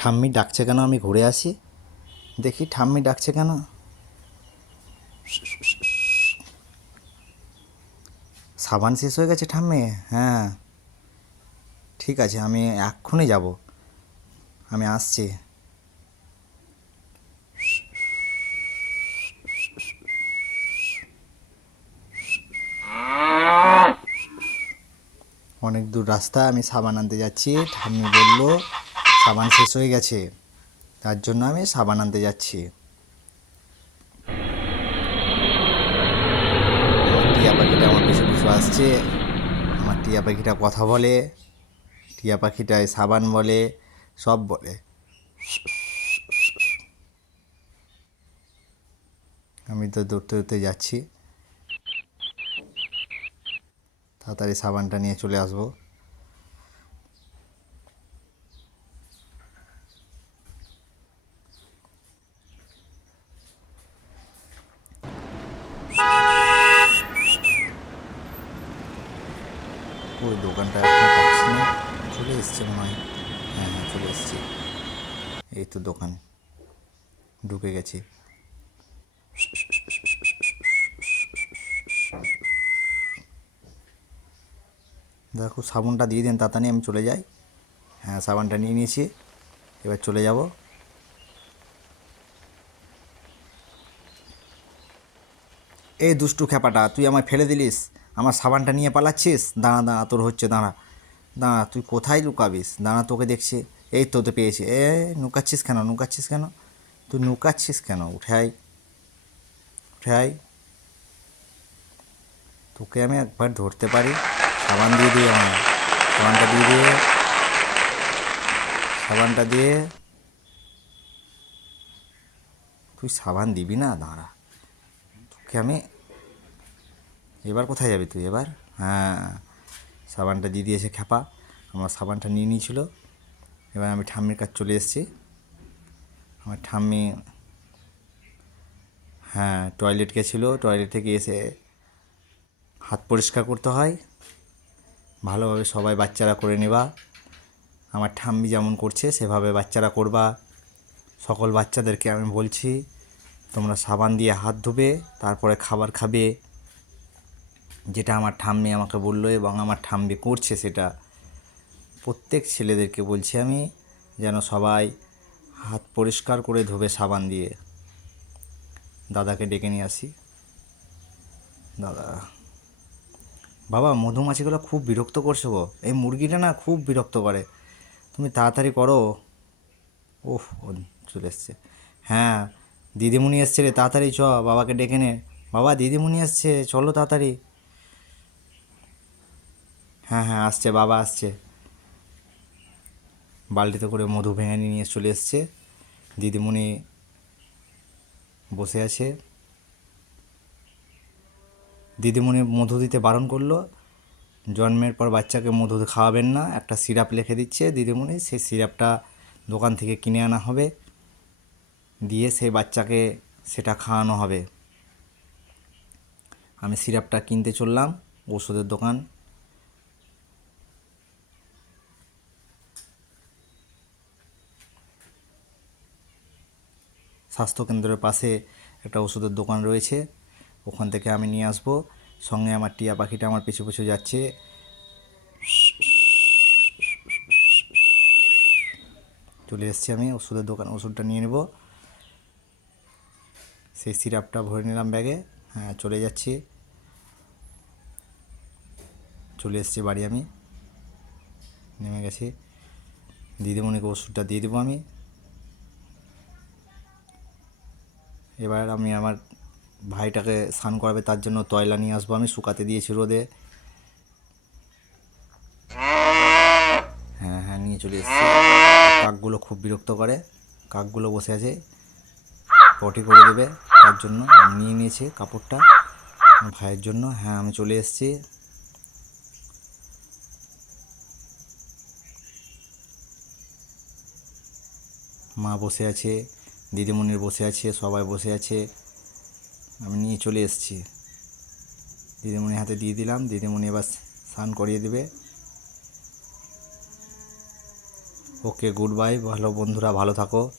ঠাম্মি ডাকছে কেন? আমি ঘুরে আসি, দেখি ঠাম্মি ডাকছে কেন। সাবান শেষ হয়ে গেছে ঠাম্মি? হ্যাঁ ঠিক আছে, আমি এক্ষুনি যাব, আমি আসছি। অনেক দূর রাস্তা, আমি সাবান আনতে যাচ্ছি। ঠাম্মি বলল সাবান শেষ হয়ে গেছে, তার জন্য আমি সাবান আনতে যাচ্ছি। টিয়া পাখিটা আমার পিছু পিছু আসছে। আমার টিয়া পাখিটা কথা বলে, টিয়া পাখিটায় সাবান বলে, সব বলে। আমি তো দৌড়তে দৌড়তে যাচ্ছি, তাড়াতাড়ি সাবানটা নিয়ে চলে আসবো। ওই দোকানটা এখন পাচ্ছি না, চলে এসছে মনে হয়। হ্যাঁ হ্যাঁ চলে এসছি, এই তো দোকান, ঢুকে গেছি। দেখো সাবানটা দিয়ে দিন তাড়াতাড়ি, আমি চলে যাই। হ্যাঁ সাবানটা নিয়ে নিয়েছি, এবার চলে যাব। এই দুষ্টু খ্যাপাটা, তুই আমায় ফেলে দিলিস, আমার সাবানটা নিয়ে পালাচ্ছিস। দাঁড়া দাঁড়া, তোর হচ্ছে, দাঁড়া দাঁড়া, তুই কোথায় লুকাবিস, দাঁড়া তোকে দেখছি। এই তো পেয়েছি। নুকাচ্ছিস কেন, নুকাচ্ছিস কেন, তুই নুকাচ্ছিস কেন? উঠে আয়, উঠে আয়, তোকে আমি একবার ধরতে পারি। সাবান দিয়ে দিয়ে আমার, সাবানটা দিয়ে দিয়ে, সাবানটা দিয়ে, তুই সাবান দিবি না, দাঁড়া তোকে আমি। এবার কোথায় যাবি তুই এবার? হ্যাঁ সাবানটা দিয়ে দিয়েছে খ্যাপা, আমার সাবানটা নিয়ে নিয়েছিল। এবার আমি ঠাম্মির কাছে চলে এসেছি। আমার ঠাম্মি, হ্যাঁ টয়লেট গেছিলো, টয়লেট থেকে এসে হাত পরিষ্কার করতে হয় ভালোভাবে, সবাই বাচ্চারা করে নেবা। আমার ঠাম্মি যেমন করছে সেভাবে বাচ্চারা করবা। সকল বাচ্চাদেরকে আমি বলছি তোমরা সাবান দিয়ে হাত ধুবে, তারপরে খাবার খাবে। যেটা আমার ঠাম্মি আমাকে বললো এবং আমার ঠাম্মি করছে, সেটা প্রত্যেক ছেলেদেরকে বলছি আমি, যেন সবাই হাত পরিষ্কার করে ধোবে সাবান দিয়ে। দাদাকে ডেকে নিয়ে আসি। দাদা, বাবা মধুমাছিগুলো খুব বিরক্ত করছে গো, এই মুরগিটা না খুব বিরক্ত করে, তুমি তাড়াতাড়ি করো। ওহ ও চলে এসছে। হ্যাঁ দিদিমণি এসছে রে, তাড়াতাড়ি চ, বাবাকে ডেকে নে। বাবা দিদিমণি এসছে, চলো তাড়াতাড়ি। হ্যাঁ হ্যাঁ আসছে, বাবা আসছে, বালতিতে করে মধু ভেঙে নিয়ে চলে এসছে। দিদিমণি বসে আছে। দিদিমণি মধু দিতে বারণ করলো, জন্মের পর বাচ্চাকে মধু খাওয়াবেন না, একটা সিরাপ লিখে দিচ্ছে দিদিমণি, সেই সিরাপটা দোকান থেকে কিনে আনা হবে, দিয়ে সেই বাচ্চাকে সেটা খাওয়ানো হবে। আমি সিরাপটা কিনতে চললাম ওষুধের দোকান। স্বাস্থ্যকেন্দ্রের পাশে একটা ওষুধের দোকান রয়েছে, ওখান থেকে আমি নিয়ে আসবো। সঙ্গে আমার টিয়া পাখিটা আমার পিছু পিছু যাচ্ছে। চলে এসেছি আমি ওষুধের দোকান, ওষুধটা নিয়ে নেব। সেই সিরাপটা ভরে নিলাম ব্যাগে। হ্যাঁ চলে যাচ্ছি, চলে এসেছি বাড়ি, আমি নেমে গেছি। দিদিমণিকে ওষুধটা দিয়ে দেবো আমি। এবার আমি আমার ভাইটাকে স্নান করাবে, তার জন্য তয়লা নিয়ে আসবো, আমি শুকাতে দিয়েছি রোদে। হ্যাঁ হ্যাঁ নিয়ে চলে এসেছি। কাকগুলো খুব বিরক্ত করে, কাকগুলো বসে আছে পটি করে দেবে, তার জন্য আমি নিয়ে নিয়েছি কাপড়টা আমার ভাইয়ের জন্য। হ্যাঁ আমি চলে এসেছি। মা বসে আছে, দিদিমণির বসে আছে, সবাই বসে আছে, আমি নিয়ে চলে এসেছি। দিদিমণির হাতে দিয়ে দিলাম, দিদিমণি এবার স্নান করিয়ে দেবে। ওকে, গুড বাই। ভালো বন্ধুরা, ভালো থাকো।